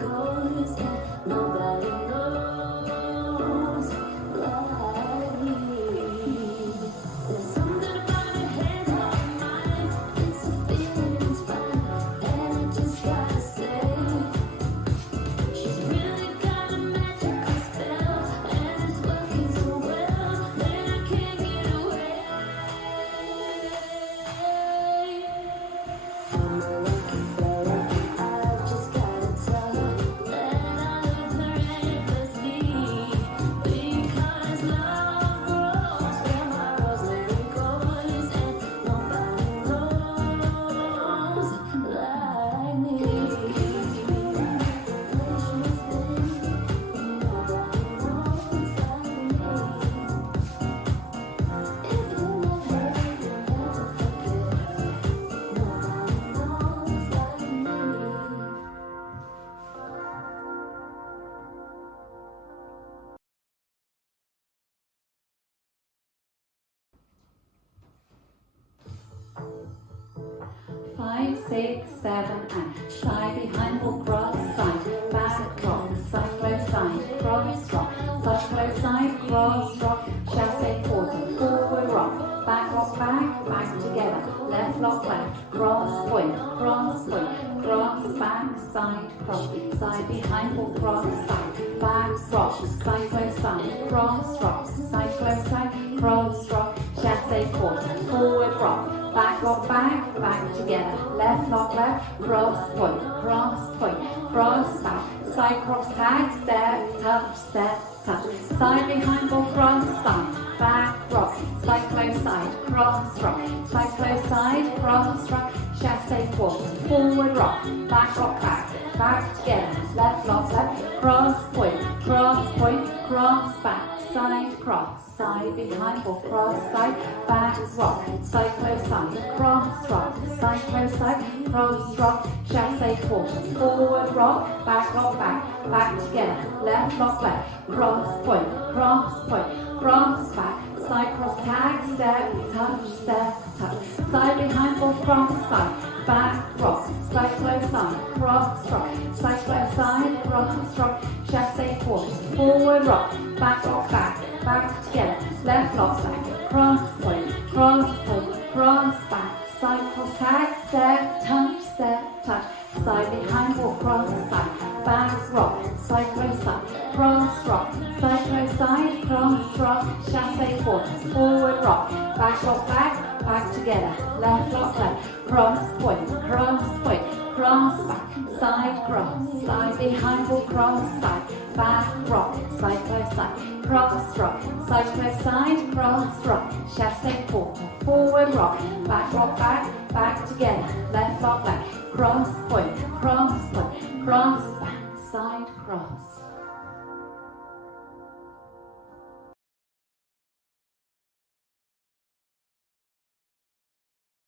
goes and nobody knows like me. There's something about her hands on mine. It's a feeling, it's fine, and I just gotta say, she's really got a magical spell, and it's working so well that I can't get away. I'm a lucky fella, I've just gotta tell her that I love her endlessly, because love grows where my rose lady goes, and nobody knows like me. She's been, nobody knows like me. If you met her, you'll never forget her. Nobody knows like me. 5, 6, 7, and side behind will cross side, back rock, side close side, cross rock, side close side, cross rock, chasse quarter, forward rock, back together, left lock left, cross point, cross back, side cross, side behind will cross side, back rock, side close side, cross rock, side close side, cross rock, chasse quarter, forward rock, back together, left lock left, cross point, cross back, side cross tag, step, touch, side behind ball, cross side, back rock, side close side, cross rock, side close side, cross rock, chasse quarter, forward rock, back together, left lock left, cross point, cross back, side cross, side behind ball, cross side, back rock, side close side, cross rock, side close side, cross rock, chasse quarter, forward rock, back together, left lock left, cross point, cross back, side cross tag, step, touch, side behind ball, cross side, back rock, side close side, cross rock, side close side, cross rock, chasse quarter, forward rock, back together, left lock back, cross point, cross back, side cross tag, step, touch, side behind ball, cross side, back rock, side close side, cross rock, side close side, cross rock, chasse quarter, forward rock, back together, left lock left, cross point, cross back, side cross, side behind ball, cross side, back rock, side close side, cross rock, side close side, cross rock, chasse quarter, forward rock, back together, left lock left, cross point, cross back, side cross.